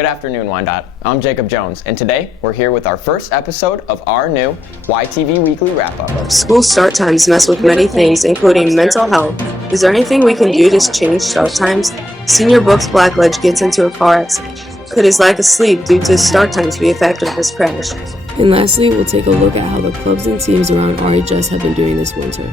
Good afternoon, Wyandotte. I'm Jacob Jones, and today we're here with our first episode of our new WyTv Weekly Wrap-Up. School start times mess with many things, including mental health. Is there anything we can do to change start times? Senior Brooks Blackledge gets into a car accident. Could his lack of sleep due to start times be a factor of this crash? And lastly, we'll take a look at how the clubs and teams around RHS have been doing this winter.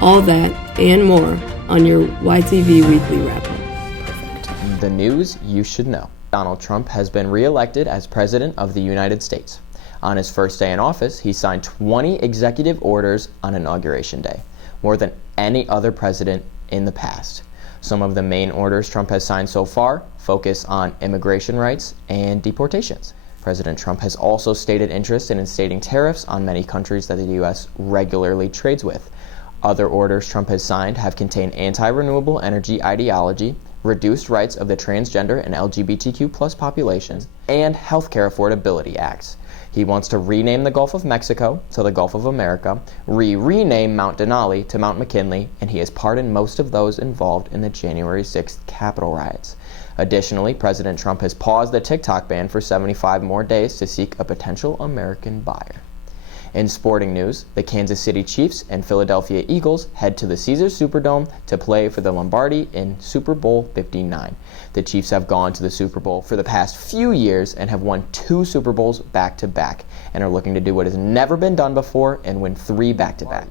All that and more on your WyTv Weekly Wrap-Up. The news you should know. Donald Trump has been re-elected as President of the United States. On his first day in office, he signed 20 executive orders on Inauguration Day, more than any other president in the past. Some of the main orders Trump has signed so far focus on immigration rights and deportations. President Trump has also stated interest in instating tariffs on many countries that the U.S. regularly trades with. Other orders Trump has signed have contained anti-renewable energy ideology, reduced rights of the transgender and LGBTQ+ populations, and healthcare affordability acts. He wants to rename the Gulf of Mexico to the Gulf of America, rename Mount Denali to Mount McKinley, and he has pardoned most of those involved in the January 6th Capitol riots. Additionally, President Trump has paused the TikTok ban for 75 more days to seek a potential American buyer. In sporting news, the Kansas City Chiefs and Philadelphia Eagles head to the Caesars Superdome to play for the Lombardi in Super Bowl 59. The Chiefs have gone to the Super Bowl for the past few years and have won 2 Super Bowls back-to-back and are looking to do what has never been done before and win 3 back-to-back.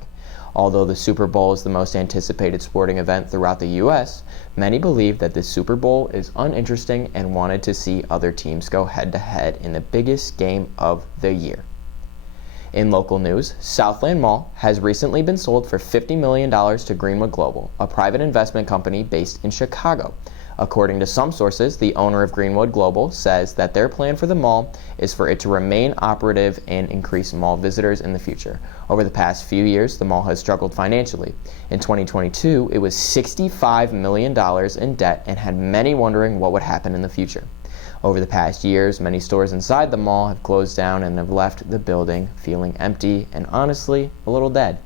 Although the Super Bowl is the most anticipated sporting event throughout the U.S., many believe that this Super Bowl is uninteresting and wanted to see other teams go head-to-head in the biggest game of the year. In local news, Southland Mall has recently been sold for $50 million to Greenwood Global, a private investment company based in Chicago. According to some sources, the owner of Greenwood Global says that their plan for the mall is for it to remain operative and increase mall visitors in the future. Over the past few years, the mall has struggled financially. In 2022, it was $65 million in debt and had many wondering what would happen in the future. Over the past years, many stores inside the mall have closed down and have left the building feeling empty and honestly a little dead.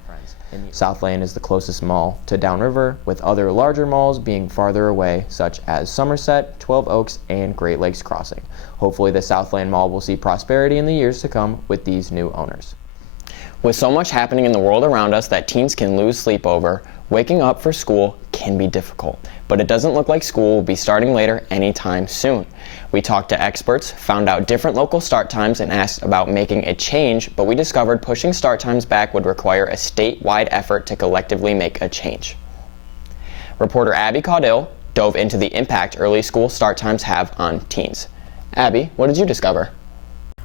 Southland is the closest mall to Downriver, with other larger malls being farther away, such as Somerset, 12 Oaks, and Great Lakes Crossing. Hopefully the Southland Mall will see prosperity in the years to come with these new owners. With so much happening in the world around us that teens can lose sleep over, waking up for school can be difficult, but it doesn't look like school will be starting later anytime soon. We talked to experts, found out different local start times, and asked about making a change, but we discovered pushing start times back would require a statewide effort to collectively make a change. Reporter Abby Caudill dove into the impact early school start times have on teens. Abby, what did you discover?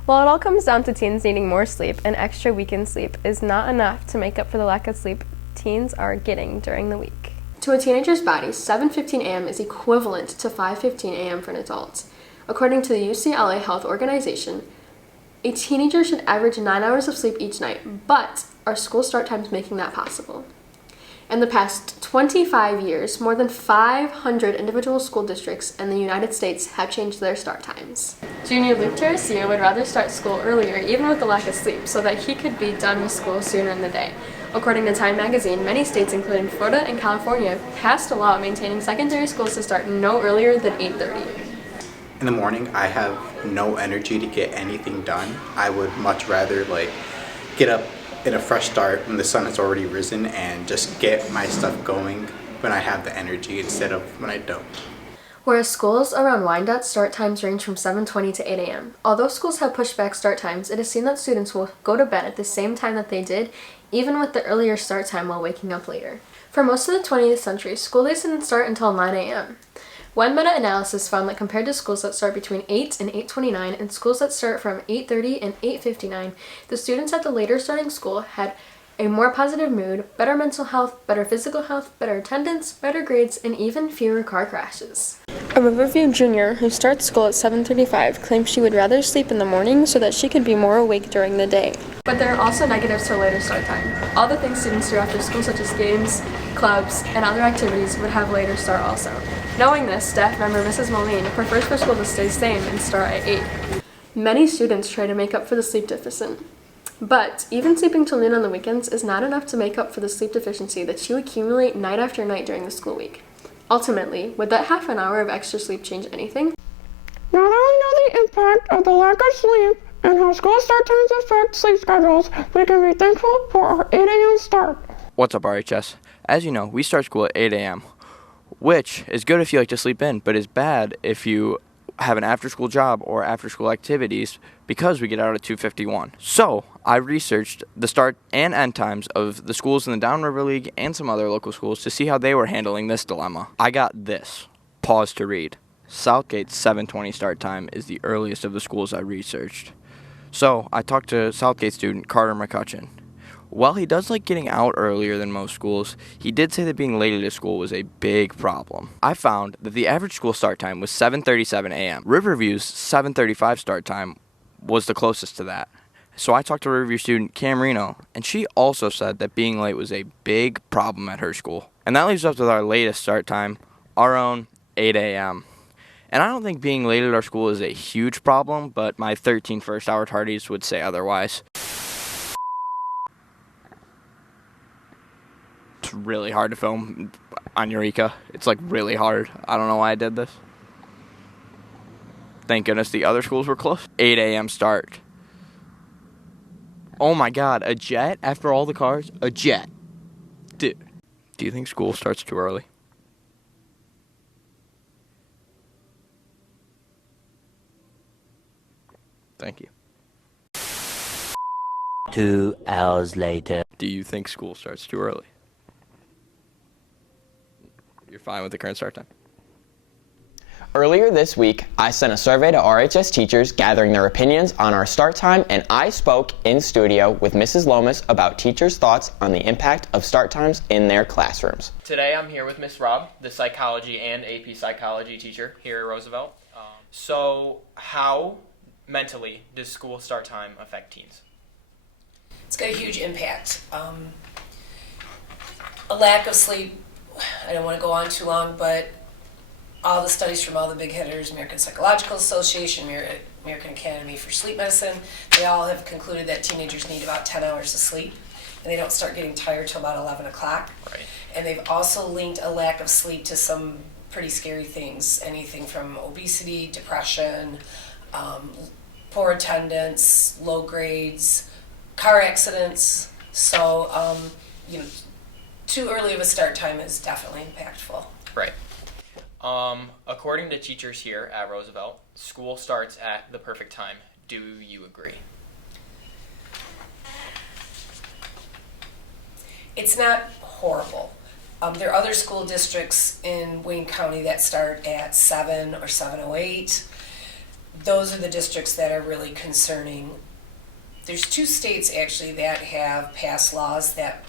Well, it all comes down to teens needing more sleep, and extra weekend sleep is not enough to make up for the lack of sleep teens are getting during the week. To a teenager's body, 7:15 a.m. is equivalent to 5:15 a.m. for an adult. According to the UCLA Health Organization, a teenager should average 9 hours of sleep each night, but are school start times making that possible? In the past 25 years, more than 500 individual school districts in the United States have changed their start times. Junior Luke Teresier would rather start school earlier, even with the lack of sleep, so that he could be done with school sooner in the day. According to Time magazine, many states, including Florida and California, passed a law maintaining secondary schools to start no earlier than 8:30. In the morning, I have no energy to get anything done. I would much rather get up in a fresh start when the sun has already risen and just get my stuff going when I have the energy instead of when I don't. Whereas schools around Wyandotte start times range from 7:20 to 8 a.m. Although schools have pushed back start times, it is seen that students will go to bed at the same time that they did, even with the earlier start time while waking up later. For most of the 20th century, school days didn't start until 9 a.m. One meta-analysis found that compared to schools that start between 8 and 8:29 and schools that start from 8:30 and 8:59, the students at the later starting school had a more positive mood, better mental health, better physical health, better attendance, better grades, and even fewer car crashes. A Riverview junior who starts school at 7:35 claims she would rather sleep in the morning so that she could be more awake during the day. But there are also negatives to later start time. All the things students do after school, such as games, clubs, and other activities, would have later start also. Knowing this, staff member Mrs. Moline prefers for school to stay same and start at 8. Many students try to make up for the sleep deficit. But even sleeping till noon on the weekends is not enough to make up for the sleep deficiency that you accumulate night after night during the school week. Ultimately, would that half an hour of extra sleep change anything? Not only know impact of the lack of sleep and how school start times affect sleep schedules, we can be thankful for our 8 a.m. start. What's up, RHS? As you know, we start school at 8 a.m., which is good if you like to sleep in, but is bad if you have an after-school job or after-school activities because we get out at 2:51. So I researched the start and end times of the schools in the Downriver League and some other local schools to see how they were handling this dilemma. I got this. Pause to read. Southgate's 7:20 start time is the earliest of the schools I researched. So I talked to Southgate student Carter McCutcheon. While he does like getting out earlier than most schools, he did say that being late to school was a big problem. I found that the average school start time was 7:37 a.m. Riverview's 7:35 start time was the closest to that. So I talked to Riverview student Cam Reno, and she also said that being late was a big problem at her school. And that leaves us with our latest start time, our own 8 a.m. And I don't think being late at our school is a huge problem, but my 13 first-hour tardies would say otherwise. It's really hard to film on Eureka. It's like really hard. I don't know why I did this. Thank goodness the other schools were close. 8 a.m. start. Oh my god, a jet after all the cars? A jet. Dude, do you think school starts too early? Thank you. 2 hours later. Do you think school starts too early? You're fine with the current start time? Earlier this week, I sent a survey to RHS teachers gathering their opinions on our start time, and I spoke in studio with Mrs. Lomas about teachers' thoughts on the impact of start times in their classrooms. Today I'm here with Miss Rob, the psychology and AP psychology teacher here at Roosevelt. So how mentally does school start time affect teens? It's got a huge impact. A lack of sleep, I don't want to go on too long, but all the studies from all the big hitters, American Psychological Association, American Academy for Sleep Medicine, they all have concluded that teenagers need about 10 hours of sleep, and they don't start getting tired till about 11 o'clock. Right. And they've also linked a lack of sleep to some pretty scary things, anything from obesity, depression, poor attendance, low grades, car accidents. So, too early of a start time is definitely impactful. Right. According to teachers here at Roosevelt, school starts at the perfect time. Do you agree? It's not horrible. There are other school districts in Wayne County that start at 7 or 7:08. Those are the districts that are really concerning. There's 2 states actually that have passed laws that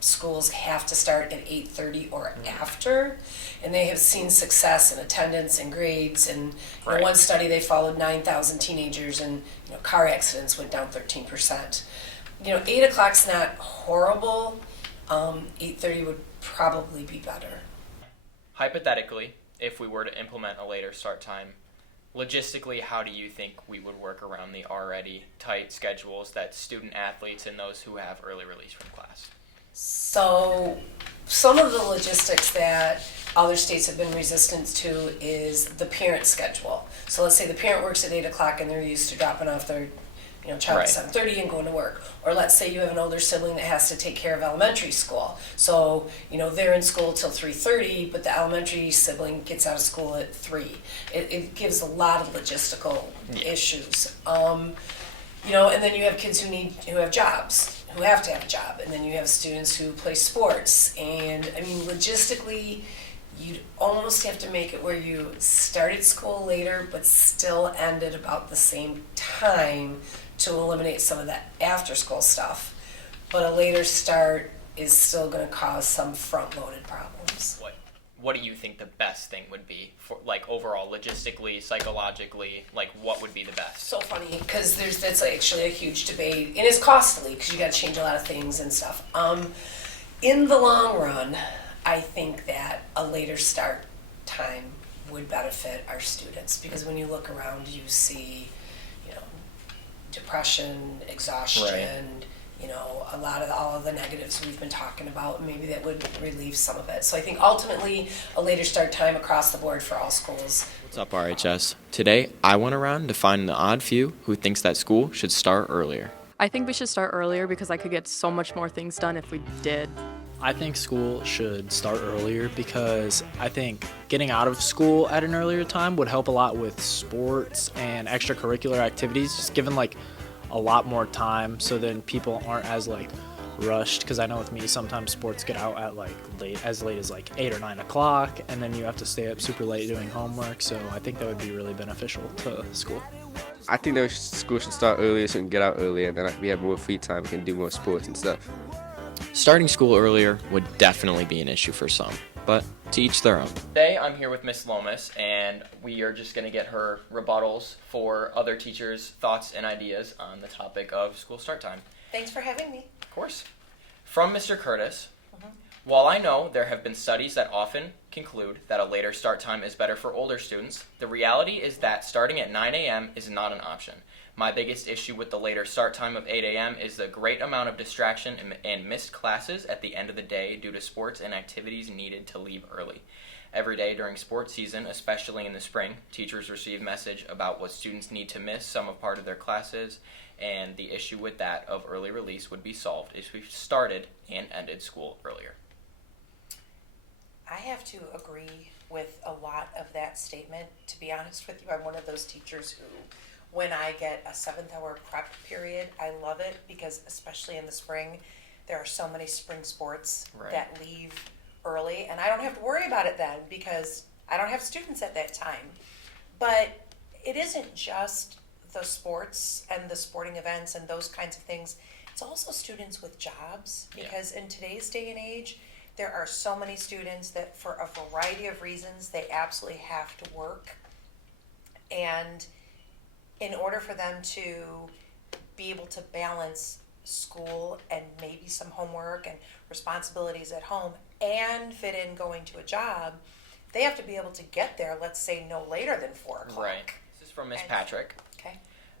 schools have to start at 8:30 or after, and they have seen success in attendance and grades. And in one study, they followed 9,000 teenagers, and car accidents went down 13%. 8 o'clock's not horrible. 8:30 would probably be better. Hypothetically, if we were to implement a later start time, logistically, how do you think we would work around the already tight schedules that student athletes and those who have early release from class? So some of the logistics that other states have been resistant to is the parent schedule. So let's say the parent works at 8 o'clock and they're used to dropping off their child at 7:30 and going to work. Or let's say you have an older sibling that has to take care of elementary school. So, they're in school till 3:30, but the elementary sibling gets out of school at 3. It gives a lot of logistical issues. And then you have kids who have jobs, who have to have a job. And then you have students who play sports. And, logistically, you'd almost have to make it where you started school later, but still ended about the same time to eliminate some of that after-school stuff. But a later start is still going to cause some front-loaded problems. What do you think the best thing would be for, overall, logistically, psychologically, what would be the best? So funny, because that's actually a huge debate, and it's costly because you got to change a lot of things and stuff. In the long run, I think that a later start time would benefit our students, because when you look around, you see, depression, exhaustion, a lot of all of the negatives we've been talking about. Maybe that would relieve some of it. So I think ultimately a later start time across the board for all schools. What's up, RHS? Today, I went around to find the odd few who thinks that school should start earlier. I think we should start earlier because I could get so much more things done if we did. I think school should start earlier because I think getting out of school at an earlier time would help a lot with sports and extracurricular activities, just given like a lot more time so then people aren't as like rushed, because I know with me sometimes sports get out at like as late as like 8 or 9 o'clock, and then you have to stay up super late doing homework, so I think that would be really beneficial to school. I think that school should start earlier so we can get out earlier, and then we have more free time, we can do more sports and stuff. Starting school earlier would definitely be an issue for some, but to each their own. Today I'm here with Miss Lomas, and we are just going to get her rebuttals for other teachers' thoughts and ideas on the topic of school start time. Thanks for having me. Of course. From Mr. Curtis, while I know there have been studies that often conclude that a later start time is better for older students, the reality is that starting at 9 a.m. is not an option. My biggest issue with the later start time of 8 a.m. is the great amount of distraction and missed classes at the end of the day due to sports and activities needed to leave early. Every day during sports season, especially in the spring, teachers receive message about what students need to miss some of part of their classes, and the issue with that of early release would be solved if we started and ended school earlier. I have to agree with a lot of that statement. To be honest with you, I'm one of those teachers who, when I get a 7th-hour prep period, I love it because especially in the spring, there are so many spring sports that leave early, and I don't have to worry about it then because I don't have students at that time. But it isn't just the sports and the sporting events and those kinds of things. It's also students with jobs, because in today's day and age, there are so many students that for a variety of reasons, they absolutely have to work. And in order for them to be able to balance school and maybe some homework and responsibilities at home and fit in going to a job, they have to be able to get there, let's say, no later than 4 o'clock. Right. This is from Ms. Patrick. Okay.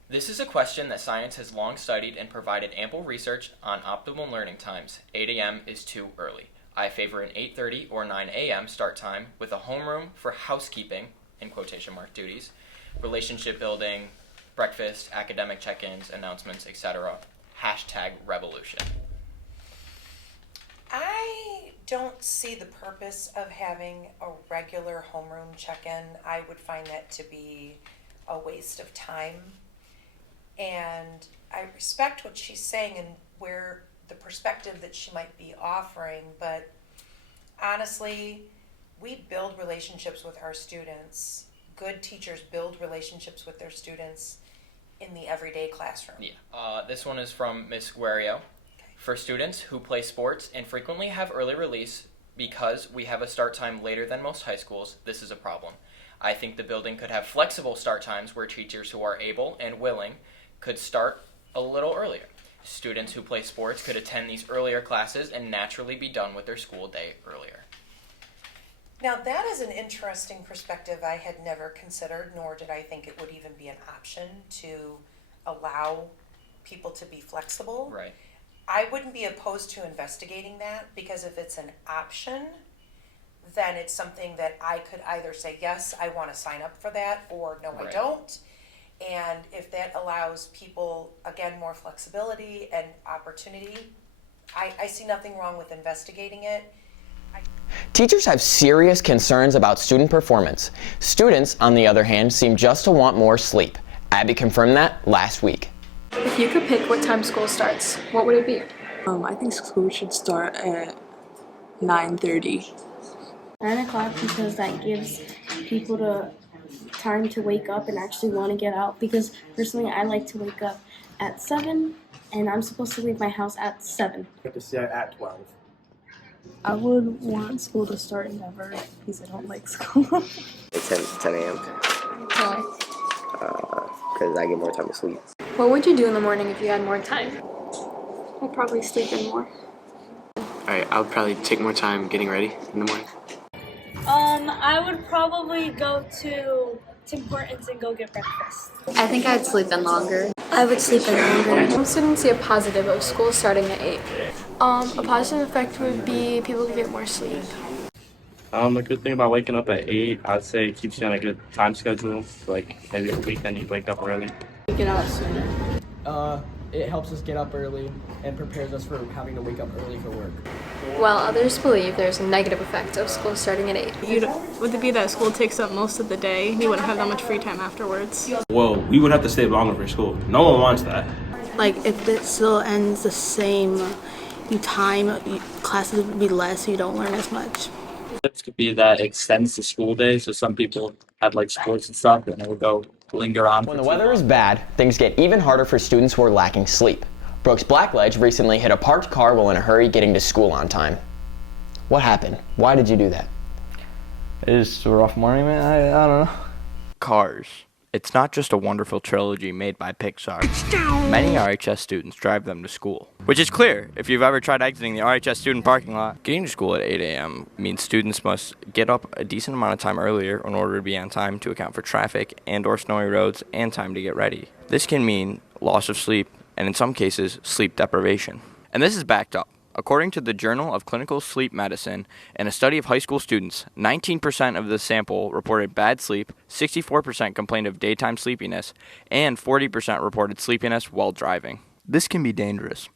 This is a question that science has long studied and provided ample research on optimal learning times. 8 a.m. is too early. I favor an 8:30 or 9 a.m. start time with a homeroom for housekeeping, in quotation mark, duties, relationship building, breakfast, academic check-ins, announcements, etc. #revolution. I don't see the purpose of having a regular homeroom check-in. I would find that to be a waste of time. And I respect what she's saying and where the perspective that she might be offering, but honestly, we build relationships with our students. Good teachers build relationships with their students in the everyday classroom. Yeah. This one is from Ms. Guerrio. For students who play sports and frequently have early release because we have a start time later than most high schools, this is a problem. I think the building could have flexible start times where teachers who are able and willing could start a little earlier. Students who play sports could attend these earlier classes and naturally be done with their school day earlier. Now that is an interesting perspective I had never considered, nor did I think it would even be an option to allow people to be flexible. Right. I wouldn't be opposed to investigating that, because if it's an option, then it's something that I could either say, yes, I want to sign up for that, or no, I don't. And if that allows people, again, more flexibility and opportunity, I see nothing wrong with investigating it. Teachers have serious concerns about student performance. Students, on the other hand, seem just to want more sleep. Abby confirmed that last week. If you could pick what time school starts, what would it be? I think school should start at 9:30. 9 o'clock, because that gives people the time to wake up and actually want to get out, because personally I like to wake up at 7 and I'm supposed to leave my house at 7. I have to start at 12. I would want school to start never, because I don't like school. 10 a.m. Why? Because I get more time to sleep. What would you do in the morning if you had more time? I'd probably sleep in more. Alright, I would probably take more time getting ready in the morning. I would probably go to Tim Hortons and go get breakfast. I think I'd sleep in longer. I would sleep in longer. Some students see a positive of school starting at 8. A positive effect would be people could get more sleep. A good thing about waking up at 8, I'd say it keeps you on a good time schedule. Like maybe a weekend you wake up early. Get out sooner. It helps us get up early and prepares us for having to wake up early for work. While others believe there's a negative effect of school starting at 8. Would it be that school takes up most of the day? You wouldn't have that much free time afterwards. Well, we would have to stay longer for school. No one wants that. Like if it still ends the same classes would be less, so you don't learn as much. It could be that extends the school day, so some people have like sports and stuff and they would go linger on. When the weather is bad, things get even harder for students who are lacking sleep. Brooks Blackledge recently hit a parked car while in a hurry getting to school on time. What happened? Why did you do that? It was a rough morning, man. I don't know. Cars. It's not just a wonderful trilogy made by Pixar. Many RHS students drive them to school, which is clear if you've ever tried exiting the RHS student parking lot. Getting to school at 8 a.m. means students must get up a decent amount of time earlier in order to be on time to account for traffic and/or snowy roads and time to get ready. This can mean loss of sleep and in some cases sleep deprivation. And this is backed up. According to the Journal of Clinical Sleep Medicine and a study of high school students, 19% of the sample reported bad sleep, 64% complained of daytime sleepiness, and 40% reported sleepiness while driving. This can be dangerous.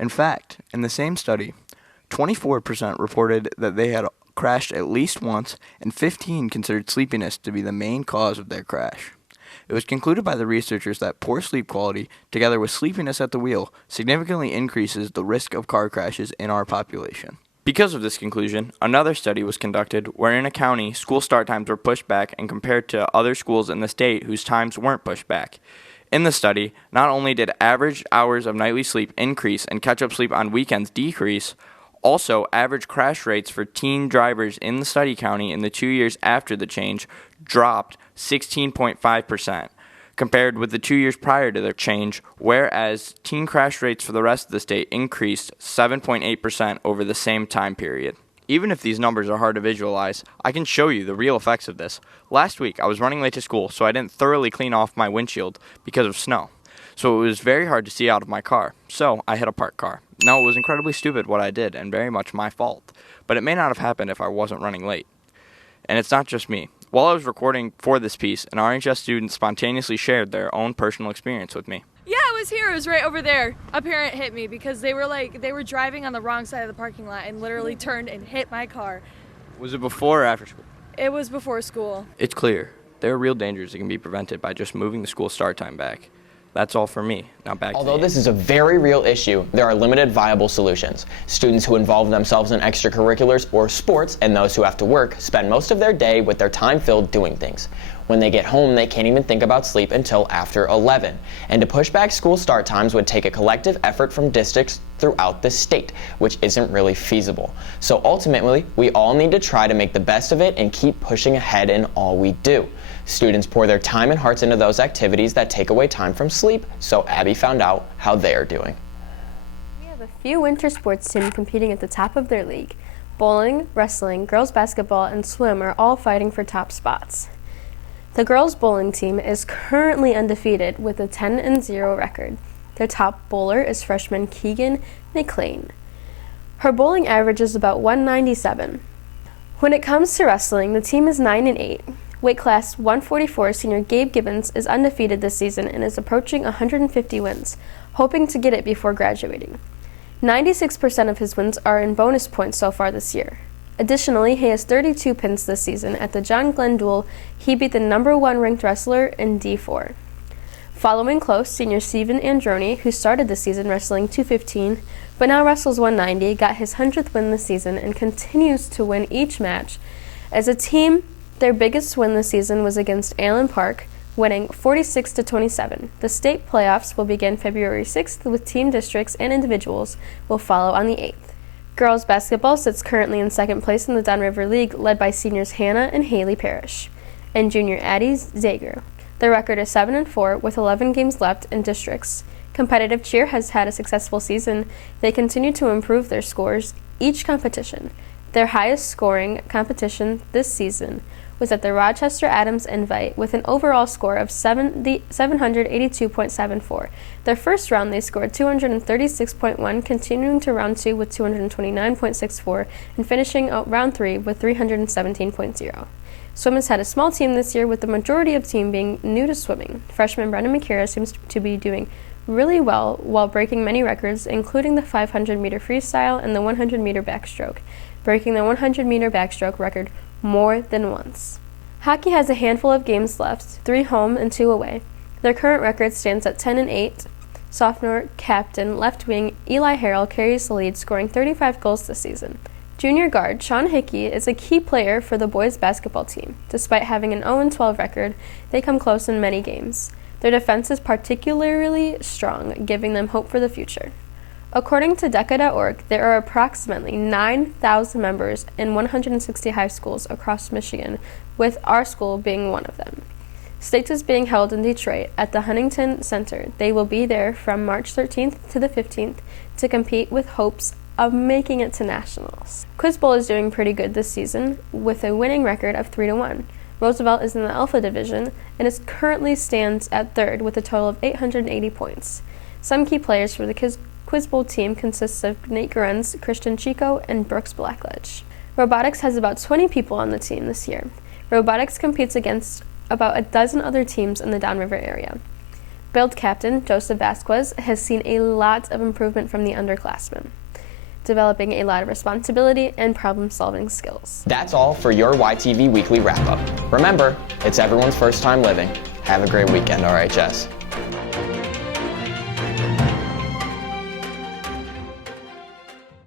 In fact, in the same study, 24% reported that they had crashed at least once, and 15% considered sleepiness to be the main cause of their crash. It was concluded by the researchers that poor sleep quality, together with sleepiness at the wheel, significantly increases the risk of car crashes in our population. Because of this conclusion, another study was conducted where in a county, school start times were pushed back and compared to other schools in the state whose times weren't pushed back. In the study, not only did average hours of nightly sleep increase and catch-up sleep on weekends decrease, also, average crash rates for teen drivers in the study county in the 2 years after the change dropped 16.5%, compared with the 2 years prior to their change, whereas teen crash rates for the rest of the state increased 7.8% over the same time period. Even if these numbers are hard to visualize, I can show you the real effects of this. Last week, I was running late to school, so I didn't thoroughly clean off my windshield because of snow. So it was very hard to see out of my car. So I hit a parked car. Now, it was incredibly stupid what I did and very much my fault, but it may not have happened if I wasn't running late. And it's not just me. While I was recording for this piece, an RHS student spontaneously shared their own personal experience with me. Yeah, it was here. It was right over there. A parent hit me because they were driving on the wrong side of the parking lot and literally turned and hit my car. Was it before or after school? It was before school. It's clear. There are real dangers that can be prevented by just moving the school start time back. That's all for me. Now back Although this is a very real issue, there are limited viable solutions. Students who involve themselves in extracurriculars or sports and those who have to work spend most of their day with their time filled doing things. When they get home, they can't even think about sleep until after 11. And to push back school start times would take a collective effort from districts throughout the state, which isn't really feasible. So ultimately, we all need to try to make the best of it and keep pushing ahead in all we do. Students pour their time and hearts into those activities that take away time from sleep, so Abby found out how they are doing. We have a few winter sports teams competing at the top of their league. Bowling, wrestling, girls basketball, and swim are all fighting for top spots. The girls bowling team is currently undefeated with a 10-0 record. Their top bowler is freshman Keegan McLean. Her bowling average is about 197. When it comes to wrestling, the team is 9-8. Weight class 144 senior Gabe Gibbons is undefeated this season and is approaching 150 wins, hoping to get it before graduating. 96% of his wins are in bonus points so far this year. Additionally, he has 32 pins this season. At the John Glenn duel, he beat the #1 ranked wrestler in D4. Following close, senior Steven Androni, who started the season wrestling 215, but now wrestles 190, got his 100th win this season and continues to win each match. As a team, their biggest win this season was against Allen Park, winning 46-27. The state playoffs will begin February 6th, with team districts and individuals will follow on the 8th. Girls basketball sits currently in second place in the Don River League, led by seniors Hannah and Haley Parrish, and junior Addie Zager. Their record is 7-4 with 11 games left in districts. Competitive cheer has had a successful season. They continue to improve their scores each competition. Their highest scoring competition this season was at the Rochester Adams Invite with an overall score of 782.74. Their first round, they scored 236.1, continuing to round 2 with 229.64, and finishing out round 3 with 317.0. Swim has had a small team this year, with the majority of team being new to swimming. Freshman Brendan McKira seems to be doing really well while breaking many records, including the 500-meter freestyle and the 100-meter backstroke, breaking the 100-meter backstroke record more than once. Hockey has a handful of games left, 3 home and 2 away. Their current record stands at 10-8. Sophomore captain left wing Eli Harrell carries the lead, scoring 35 goals this season. Junior guard Sean Hickey is a key player for the boys basketball team. Despite having an 0-12 record, they come close in many games. Their defense is particularly strong, giving them hope for the future. According to DECA.org, there are approximately 9,000 members in 160 high schools across Michigan, with our school being one of them. Stakes is being held in Detroit at the Huntington Center. They will be there from March 13th to the 15th to compete with hopes of making it to nationals. Quiz Bowl is doing pretty good this season with a winning record of 3-1. Roosevelt is in the Alpha Division and currently stands at 3rd with a total of 880 points. Some key players for the Quiz Bowl team consists of Nate Gurenz, Christian Chico, and Brooks Blackledge. Robotics has about 20 people on the team this year. Robotics competes against about a dozen other teams in the Downriver area. Build captain Joseph Vasquez has seen a lot of improvement from the underclassmen, developing a lot of responsibility and problem-solving skills. That's all for your WyTv Weekly Wrap-Up. Remember, it's everyone's first time living. Have a great weekend, RHS.